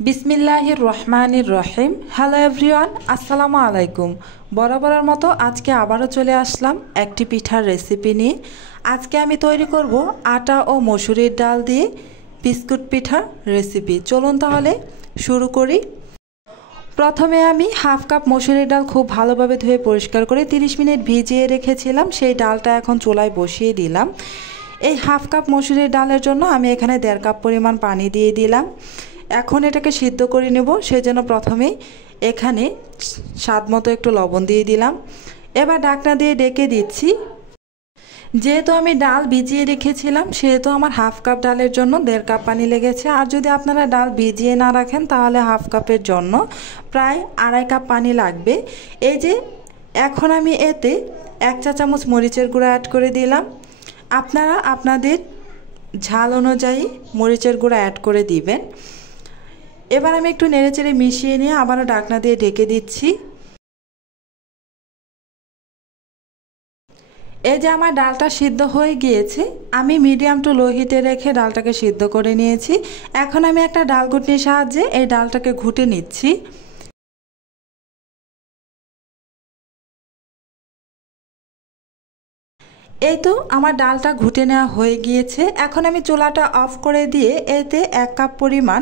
বিসমিল্লাহির রহমানির রহিম। Hello everyone, আসসালামু আলাইকুম। বরাবরের মতো আজকে আবারও চলে আসলাম একটি পিঠার রেসিপি নিয়ে। আজকে আমি তৈরি করব আটা ও মসুরির ডাল দিয়ে বিস্কুট পিঠার রেসিপি। চলুন তাহলে শুরু করি। প্রথমে আমি হাফ কাপ মসুরির ডাল খুব ভালোভাবে ধুয়ে পরিষ্কার করে 30 মিনিট ভিজিয়ে রেখেছিলাম। সেই ডালটা এখন চুলায় বসিয়ে দিলাম। এই হাফ কাপ মসুরির ডালের জন্য আমি এখানে 1.5 কাপ পরিমাণ পানি দিয়ে দিলাম। এখন এটাকে সিদ্ধ করে নেব, সেজন্য প্রথমেই এখানে স্বাদ মতো একটু লবণ দিয়ে দিলাম। এবার ঢাকনা দিয়ে ঢেকে দিচ্ছি। যেহেতু আমি ডাল ভিজিয়ে রেখেছিলাম সেহেতু আমার হাফ কাপ ডালের জন্য 1.5 কাপ পানি লেগেছে। আর যদি আপনারা ডাল ভিজিয়ে না রাখেন তাহলে হাফ কাপের জন্য প্রায় 2.5 কাপ পানি লাগবে। এই যে এখন আমি এতে 1 চা চামচ মরিচের গুঁড়া অ্যাড করে দিলাম। আপনারা আপনাদের ঝাল অনুযায়ী মরিচের গুঁড়া অ্যাড করে দিবেন। এবার আমি একটু নেড়েচেড়ে মিশিয়ে নিয়ে আবারও ঢাকনা দিয়ে ঢেকে দিচ্ছি। এই যে আমার ডালটা সিদ্ধ হয়ে গিয়েছে। আমি মিডিয়াম টু লো হিটে রেখে ডালটাকে সিদ্ধ করে নিয়েছি। এখন আমি একটা ডাল ঘুটনির সাহায্যে এই ডালটাকে ঘুটে নিচ্ছি। এই তো আমার ডালটা ঘুটে নেওয়া হয়ে গিয়েছে। এখন আমি চুলাটা অফ করে দিয়ে এতে 1 কাপ পরিমাণ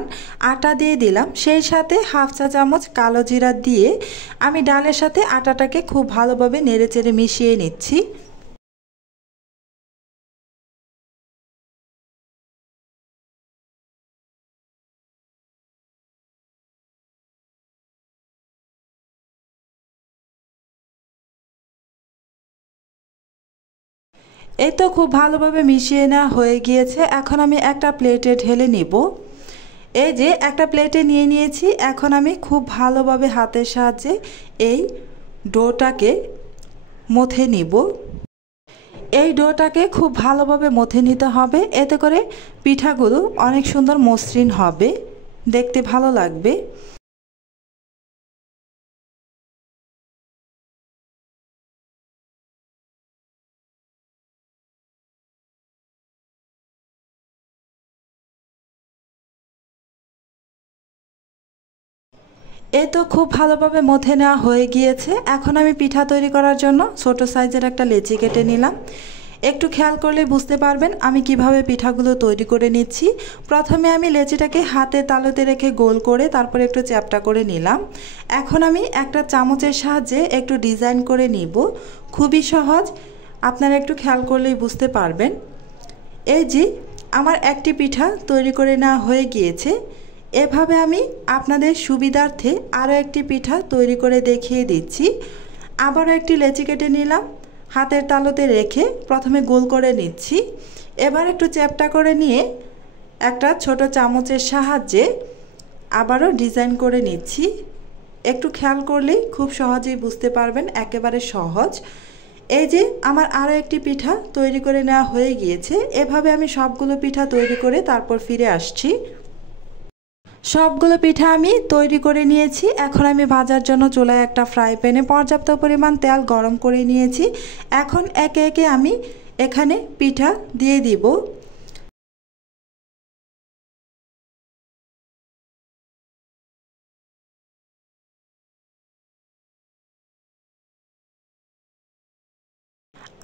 আটা দিয়ে দিলাম। সেই সাথে হাফ চা চামচ কালো জিরা দিয়ে আমি ডালের সাথে আটাটাকে খুব ভালোভাবে নেড়েচেড়ে মিশিয়ে নিচ্ছি। এই তো খুব ভালোভাবে মিশিয়ে নেওয়া হয়ে গিয়েছে। এখন আমি একটা প্লেটে ঢেলে নিব। এই যে একটা প্লেটে নিয়ে নিয়েছি। এখন আমি খুব ভালোভাবে হাতের সাহায্যে এই ডোটাকে মথে নিব। এই ডোটাকে খুব ভালোভাবে মথে নিতে হবে, এতে করে পিঠাগুলো অনেক সুন্দর মসৃণ হবে, দেখতে ভালো লাগবে। এই তো খুব ভালোভাবে মথে নেওয়া হয়ে গিয়েছে। এখন আমি পিঠা তৈরি করার জন্য ছোট সাইজের একটা লেচি কেটে নিলাম। একটু খেয়াল করলে বুঝতে পারবেন আমি কিভাবে পিঠাগুলো তৈরি করে নিচ্ছি। প্রথমে আমি লেচিটাকে হাতে তালুতে রেখে গোল করে তারপর একটু চ্যাপ্টা করে নিলাম। এখন আমি একটা চামচের সাহায্যে একটু ডিজাইন করে নিব। খুবই সহজ, আপনারা একটু খেয়াল করলেই বুঝতে পারবেন। এই যে আমার একটি পিঠা তৈরি করে নেওয়া হয়ে গিয়েছে। এভাবে আমি আপনাদের সুবিধার্থে আরও একটি পিঠা তৈরি করে দেখিয়ে দিচ্ছি। আবারও একটি লেচি কেটে নিলাম, হাতের তালুতে রেখে প্রথমে গোল করে নিচ্ছি। এবার একটু চ্যাপ্টা করে নিয়ে একটা ছোট চামচের সাহায্যে আবারও ডিজাইন করে নিচ্ছি। একটু খেয়াল করলেই খুব সহজেই বুঝতে পারবেন, একেবারে সহজ। এই যে আমার আরও একটি পিঠা তৈরি করে নেওয়া হয়ে গিয়েছে। এভাবে আমি সবগুলো পিঠা তৈরি করে তারপর ফিরে আসছি। সবগুলো পিঠা আমি তৈরি করে নিয়েছি। এখন আমি ভাজার জন্য চুলায় একটা ফ্রাই প্যানে পর্যাপ্ত পরিমাণ তেল গরম করে নিয়েছি। এখন একে একে আমি এখানে পিঠা দিয়ে দিব।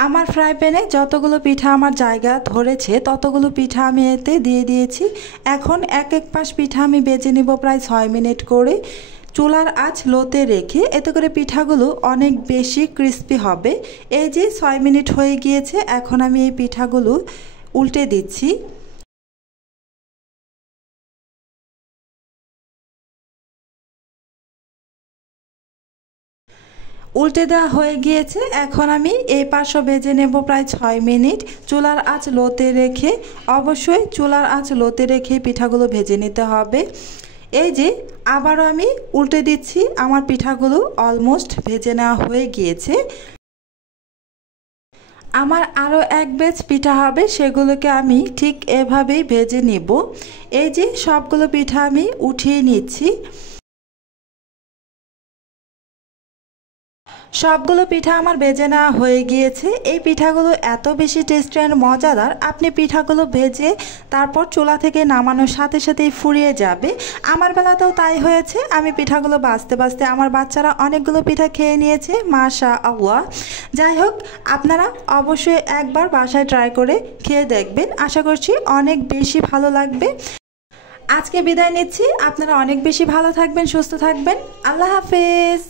আমার ফ্রাই প্যানে যতগুলো পিঠা আমার জায়গা ধরেছে ততগুলো পিঠা আমি এতে দিয়ে দিয়েছি। এখন এক এক পাশ পিঠা আমি বেজে নিব প্রায় 6 মিনিট করে চুলার আঁচ লোতে রেখে। এতে করে পিঠাগুলো অনেক বেশি ক্রিস্পি হবে। এই যে 6 মিনিট হয়ে গিয়েছে। এখন আমি এই পিঠাগুলো উল্টে দিচ্ছি। উল্টে দেওয়া হয়ে গিয়েছে। এখন আমি এই পাশও ভেজে নেব প্রায় 6 মিনিট চুলার আঁচ লোতে রেখে। অবশ্যই চুলার আঁচ লোতে রেখে পিঠাগুলো ভেজে নিতে হবে। এই যে আবারও আমি উল্টে দিচ্ছি। আমার পিঠাগুলো অলমোস্ট ভেজে নেওয়া হয়ে গিয়েছে। আমার আরও এক ব্যাচ পিঠা হবে, সেগুলোকে আমি ঠিক এভাবেই ভেজে নিব। এই যে সবগুলো পিঠা আমি উঠিয়ে নিচ্ছি। সবগুলো পিঠা আমার ভেজে নেওয়া হয়ে গিয়েছে। এই পিঠাগুলো এত বেশি টেস্টি আর মজাদার, আপনি পিঠাগুলো ভেজে তারপর চুলা থেকে নামানোর সাথে সাথেই ফুরিয়ে যাবে। আমার বেলাতেও তাই হয়েছে। আমি পিঠাগুলো ভাজতে ভাজতে আমার বাচ্চারা অনেকগুলো পিঠা খেয়ে নিয়েছে, মাশাআল্লাহ। যাই হোক, আপনারা অবশ্যই একবার বাসায় ট্রাই করে খেয়ে দেখবেন, আশা করছি অনেক বেশি ভালো লাগবে। আজকে বিদায় নিচ্ছি, আপনারা অনেক বেশি ভালো থাকবেন, সুস্থ থাকবেন। আল্লাহ হাফেজ।